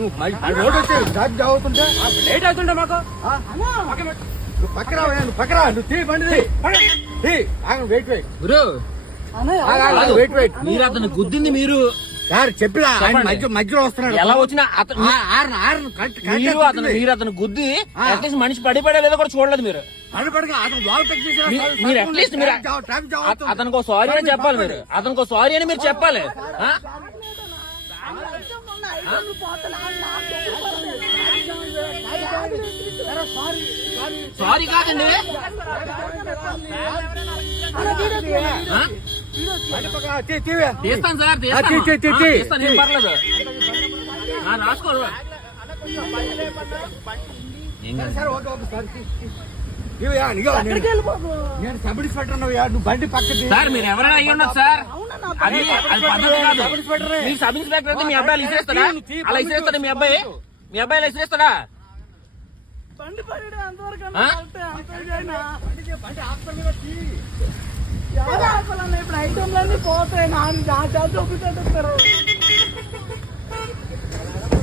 నువ్వు రోడ్ వచ్చి traffic jam అవుతుంటే లేట్ అవుతుండే మాకు. నువ్వు పక్కరా నువ్వు పక్కరా నువ్వు తీ బండి వెయిట్ వెయిట్ గురు వెయిట్ వెయిట్ మీరు అతను గుద్దింది మీరు సార్ చెప్పిలా మధ్యలో వస్తున్నాడు. ఎలా వచ్చినా అతను మీరు అతను గుద్ది అట్లీస్ట్ మనిషి పడిపోయలేదో కూడా చూడలేదు మీరు. మీరు అట్లీస్ట్ మీరు అతనికి సారీ అని చెప్పాలి. మీరు అతనికి సారీ అని మీరు చెప్పాలి. సారీ కాదండి, తీస్తాను సార్, తీస్తాను, ఏం పర్లేదు. రాసుకోరు నేను సబ్ ఇన్స్పెక్టర్ నువ్వు బండి పక్కన సార్. మీరు ఎవరైనా అయ్యి ఉండదు సార్, అది పద్ధతి కాదు. మీరు సబ్ ఇన్స్పెక్టర్ అయితే మీ అబ్బాయి ఇసిరేస్తాడా? అలా ఇసిరేస్తాడా మీ అబ్బాయి? మీ అబ్బాయి అలా ఇసిరేస్తాడా? ఇప్పుడు ఐటమ్లన్నీ పోతాయి. నా చూపిస్తారు.